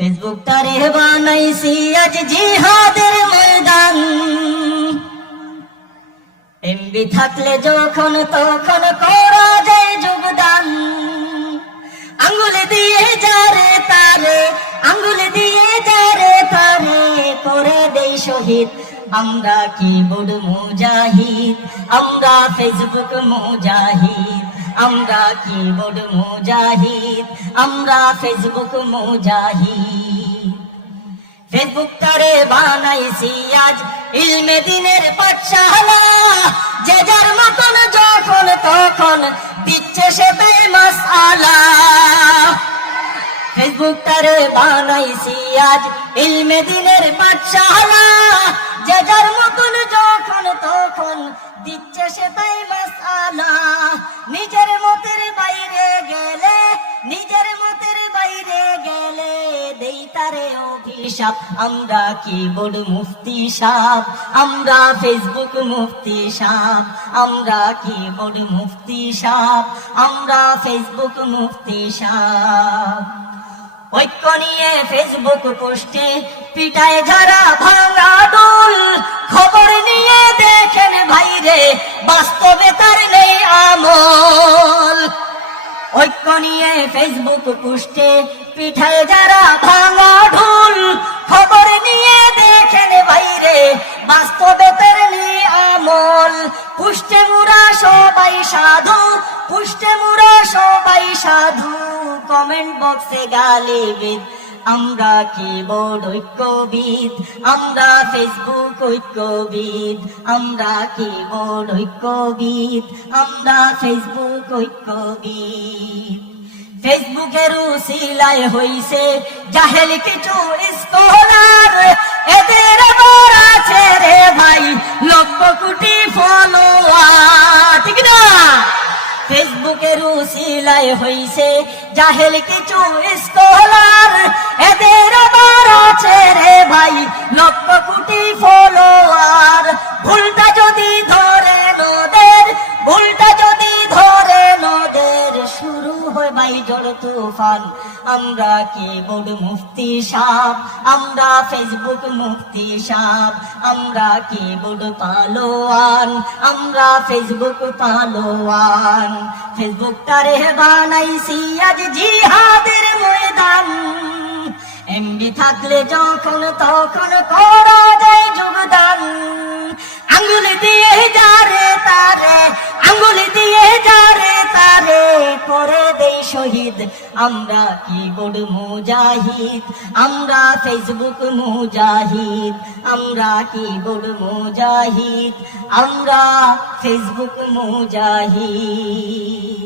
Facebook তারে বানাইছি আজ জিহাদের ময়দান। এমবি থাকলে যখন তখন করা যায় যোগদান। আঙ্গুল দিয়ে যারে তারে, আঙ্গুল দিয়ে যারে তারে করে দেই শহীদ। আমরা কিবোর্ড মুজাহিদ, আমরা ফেসবুক মুজাহিদ, আমরা কিবোর্ড মুজাহিদ, আমরা ফেসবুক মুজাহিদ। ফেসবুক তারে বানাইছি আজ ইলমে দিনের পাঠশালা। যে যার মতন যখন তখন দিচ্ছে সে মাসআলা। ফেসবুক তারে বানাইছি আজ ইলমে দিনের পাঠশালা। যে যার মতন যখন তখন দিচ্ছে সে মাসআলা। নিজের মতের বাইরে গেলে, নিজের মতের বাইরে গেলে দেই তারে অভিশাপ। আমরা কিবোর্ড মুফতি সাহেব, আমরা ফেসবুক মুফতি সাহেব, আমরা কিবোর্ড মুফতি সাহেব, আমরা ফেসবুক মুফতি সাহেব। ঐক্য নিয়ে ফেসবুক পোস্টে পিটায় যারা ভাঙা ডোল। খবর নিয়ে দেখেন ভাইরে বাস্তবে তার নেই আমল। ঐক্য নিয়ে ফেসবুক পোস্টে পিঠায় যারা ভাঙা ঢোল। খবর নিয়ে দেখেন ভাইরে বাস্তবে তার নেই আমল। পুষ্টে মুরা সবাই সাধু, পুষ্টে মুরা সবাই সাধু, কমেন্ট বক্সে গালিবিদ। আমরা কিবোর্ড ঐক্যবিদ, আমরা ফেসবুক ঐক্যবিদ, আমরা কিবোর্ড ঐক্যবিদ, আমরা ফেসবুক ঐক্যবিদ। ফেসবুকের উসিলায় হইছে জাহেল কিছু স্কলার। এদের আবার আছে রে ভাই লক্ষ কোটি ফলোয়ার, ঠিক না? ফেসবুকের উসিলায় হইছে জাহেল কিছু স্কলার। এদের আবার আছে রে ভাই লক্ষ কোটি ফলোয়ার। ভুলটা যদি ধরে নদের, ভুলটা যদি ধরে নদের, শুরু হয় ভাই ঝড় তুফান। আমরা কিবোর্ড মুফতি সাহেব, আমরা ফেসবুক মুফতি সাহেব, আমরা কিবোর্ড পালোয়ান, আমরা ফেসবুক পালোয়ান। ফেসবুক তারে বানাইছি আজ জিহাদের ময়দান। এমবি থাকলে যখন তখন করা যায় যোগদান। আঙ্গুল দিয়ে যারে তারে, আঙ্গুল দিয়ে যারে তারে করে দেই শহীদ। আমরা কিবোর্ড মুজাহিদ, আমরা ফেসবুক মুজাহিদ, আমরা কিবোর্ড মুজাহিদ, আমরা ফেসবুক মুজাহিদ।